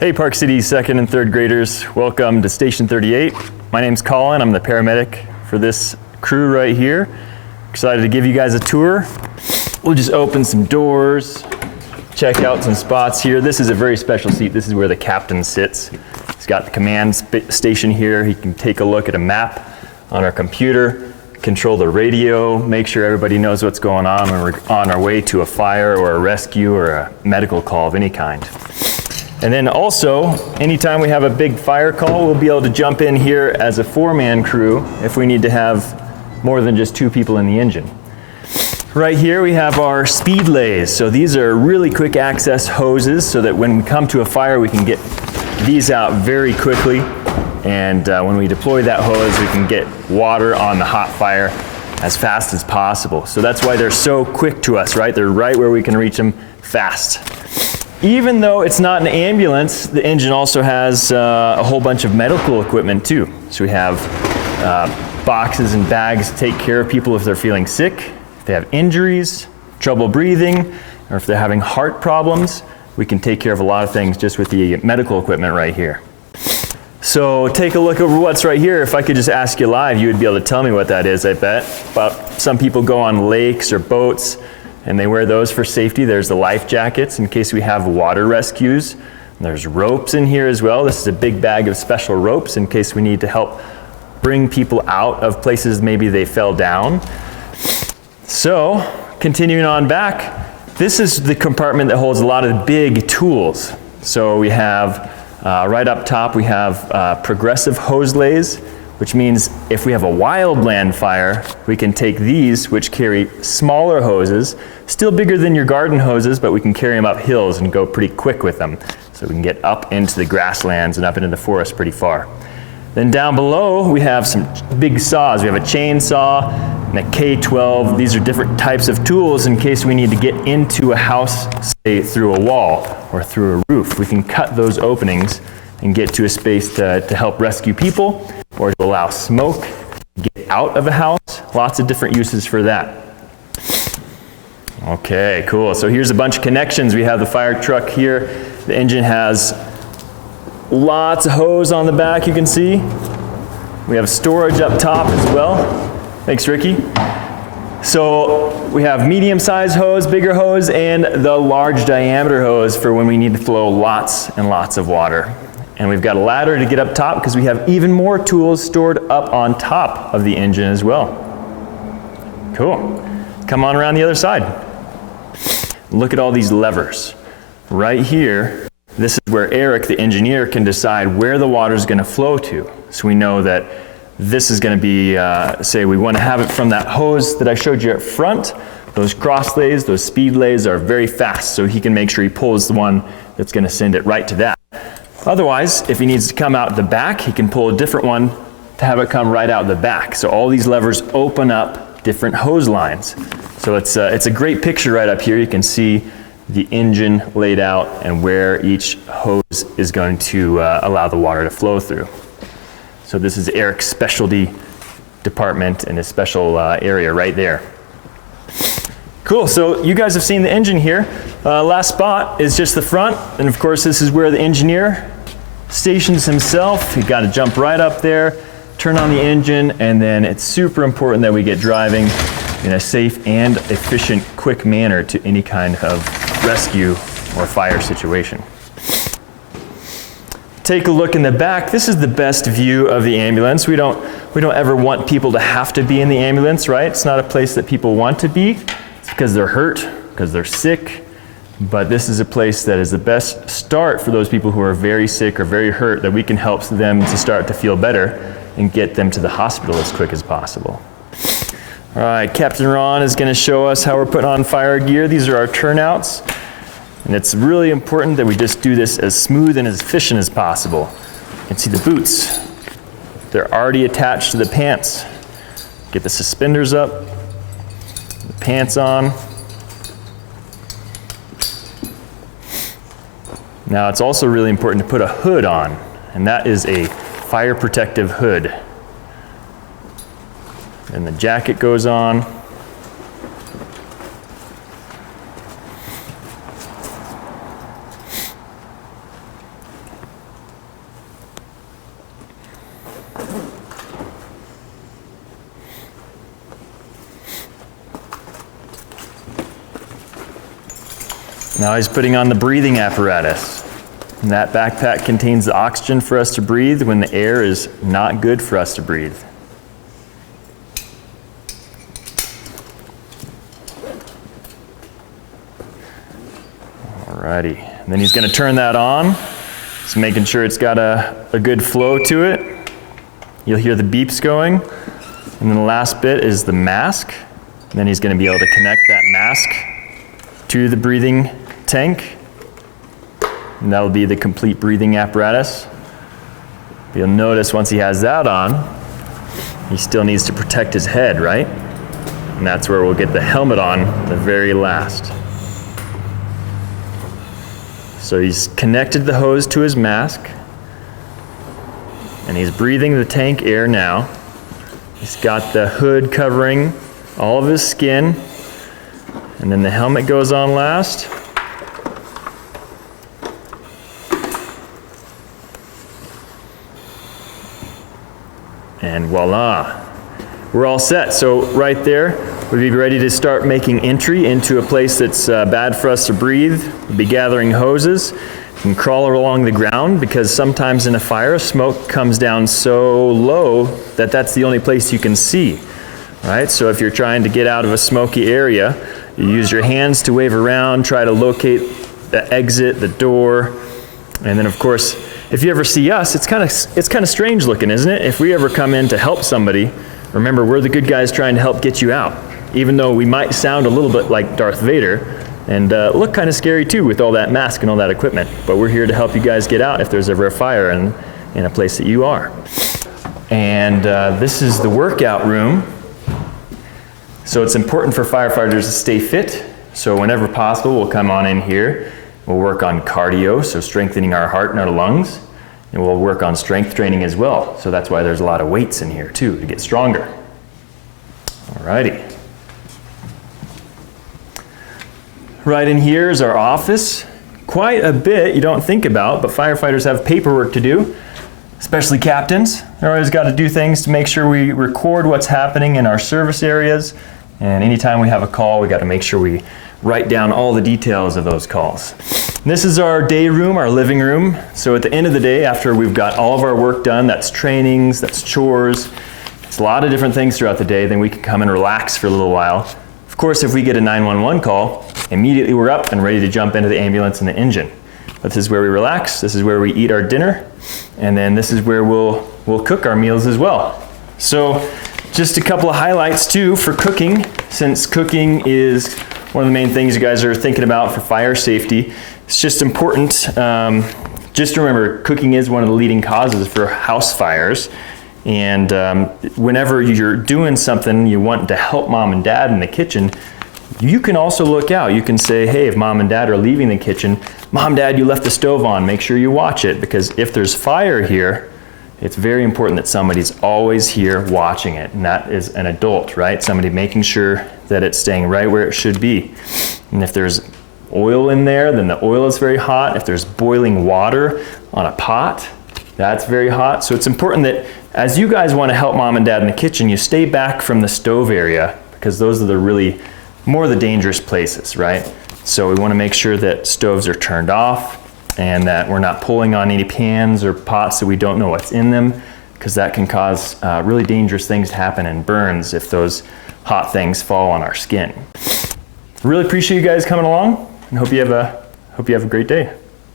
Hey Park City second and third graders, welcome to Station 38. My name's Colin, I'm the paramedic for this crew right here. Excited to give you guys a tour. We'll just open some doors, check out some spots here. This is a very special seat. This is where the captain sits. He's got the command station here. He can take a look at a map on our computer, control the radio, make sure everybody knows what's going on when we're on our way to a fire or a rescue or a medical call of any kind. And then also, anytime we have a big fire call, we'll be able to jump in here as a four-man crew if we need to have more than just two people in the engine. Right here we have our speed lays. So these are really quick access hoses so that when we come to a fire we can get these out very quickly. And when we deploy that hose we can get water on the hot fire as fast as possible. So that's why they're so quick to us, right? They're right where we can reach them fast. Even though it's not an ambulance, the engine also has a whole bunch of medical equipment too. So we have boxes and bags to take care of people if they're feeling sick, if they have injuries, trouble breathing, or if they're having heart problems. We can take care of a lot of things just with the medical equipment right here. So take a look over what's right here. If I could just ask you live, you would be able to tell me what that is, I bet. But some people go on lakes or boats and they wear those for safety. There's the life jackets in case we have water rescues. And there's ropes in here as well. This is a big bag of special ropes in case we need to help bring people out of places maybe they fell down. So, continuing on back, this is the compartment that holds a lot of big tools. So we have, right up top, we have progressive hose lays, which means if we have a wildland fire, we can take these, which carry smaller hoses, still bigger than your garden hoses, but we can carry them up hills and go pretty quick with them. So we can get up into the grasslands and up into the forest pretty far. Then down below, we have some big saws. We have a chainsaw and a K12. These are different types of tools in case we need to get into a house, say through a wall or through a roof. We can cut those openings and get to a space to help rescue people or to allow smoke to get out of a house. Lots of different uses for that. Okay, cool. So here's a bunch of connections. We have the fire truck here. The engine has lots of hose on the back, you can see. We have storage up top as well. Thanks, Ricky. So we have medium-sized hose, bigger hose, and the large diameter hose for when we need to flow lots and lots of water. And we've got a ladder to get up top because we have even more tools stored up on top of the engine as well. Cool. Come on around the other side. Look at all these levers. Right here, this is where Eric, the engineer, can decide where the water is going to flow to. So we know that this is going to be, say we want to have it from that hose that I showed you up front. Those cross lays, those speed lays are very fast, so he can make sure he pulls the one that's going to send it right to that. Otherwise, if he needs to come out the back, he can pull a different one to have it come right out the back. So all these levers open up different hose lines. So it's a great picture right up here. You can see the engine laid out and where each hose is going to allow the water to flow through. So this is Eric's specialty department and his special area right there. Cool, so you guys have seen the engine here. Last spot is just the front, and of course this is where the engineer stations himself. He's got to jump right up there, turn on the engine, and then it's super important that we get driving in a safe and efficient, quick manner to any kind of rescue or fire situation. Take a look in the back. This is the best view of the ambulance. We don't ever want people to have to be in the ambulance, right? It's not a place that people want to be. It's because they're hurt, because they're sick. But this is a place that is the best start for those people who are very sick or very hurt, that we can help them to start to feel better and get them to the hospital as quick as possible. All right, Captain Ron is going to show us how we're putting on fire gear. These are our turnouts. And it's really important that we just do this as smooth and as efficient as possible. You can see the boots. They're already attached to the pants. Get the suspenders up, the pants on. Now it's also really important to put a hood on, and that is a fire protective hood. And the jacket goes on. Now he's putting on the breathing apparatus. And that backpack contains the oxygen for us to breathe when the air is not good for us to breathe. Alrighty, and then he's going to turn that on. Just making sure it's got a good flow to it. You'll hear the beeps going. And then the last bit is the mask. And then he's going to be able to connect that mask to the breathing tank. And that'll be the complete breathing apparatus. You'll notice once he has that on, he still needs to protect his head, right? And that's where we'll get the helmet on the very last. So he's connected the hose to his mask, and he's breathing the tank air now. He's got the hood covering all of his skin, and then the helmet goes on last. And voila, we're all set. So right there, we'd be ready to start making entry into a place that's bad for us to breathe. We'll be gathering hoses and crawl along the ground, because sometimes in a fire, smoke comes down so low that that's the only place you can see, right? So if you're trying to get out of a smoky area, you use your hands to wave around, try to locate the exit, the door, and then of course, if you ever see us, it's kind of strange looking, isn't it? If we ever come in to help somebody, remember, we're the good guys trying to help get you out, even though we might sound a little bit like Darth Vader and look kind of scary too with all that mask and all that equipment. But we're here to help you guys get out if there's ever a fire in a place that you are. And this is the workout room. So it's important for firefighters to stay fit. So whenever possible, we'll come on in here. We'll work on cardio, so strengthening our heart and our lungs. And we'll work on strength training as well. So that's why there's a lot of weights in here too, to get stronger. Alrighty. Right in here is our office. Quite a bit you don't think about, but firefighters have paperwork to do, especially captains. They're always got to do things to make sure we record what's happening in our service areas. And anytime we have a call, we got to make sure we write down all the details of those calls. This is our day room, our living room. So at the end of the day, after we've got all of our work done, that's trainings, that's chores, it's a lot of different things throughout the day, then we can come and relax for a little while. Of course, if we get a 911 call, immediately we're up and ready to jump into the ambulance and the engine. But this is where we relax, this is where we eat our dinner, and then this is where we'll cook our meals as well. So just a couple of highlights too for cooking, since cooking is one of the main things you guys are thinking about for fire safety. It's just important, just remember, cooking is one of the leading causes for house fires. And whenever you're doing something you want to help mom and dad in the kitchen, you can also look out. You can say, hey, if mom and dad are leaving the kitchen, mom, dad, you left the stove on, make sure you watch it, because if there's fire here, it's very important that somebody's always here watching it, and that is an adult, right? Somebody making sure that it's staying right where it should be. And if there's oil in there, then the oil is very hot. If there's boiling water on a pot, that's very hot. So it's important that as you guys want to help mom and dad in the kitchen, you stay back from the stove area, because those are the really more the dangerous places, right? So we want to make sure that stoves are turned off and that we're not pulling on any pans or pots that we don't know what's in them, because that can cause really dangerous things to happen and burns if those hot things fall on our skin. Really appreciate you guys coming along, and hope you have a great day.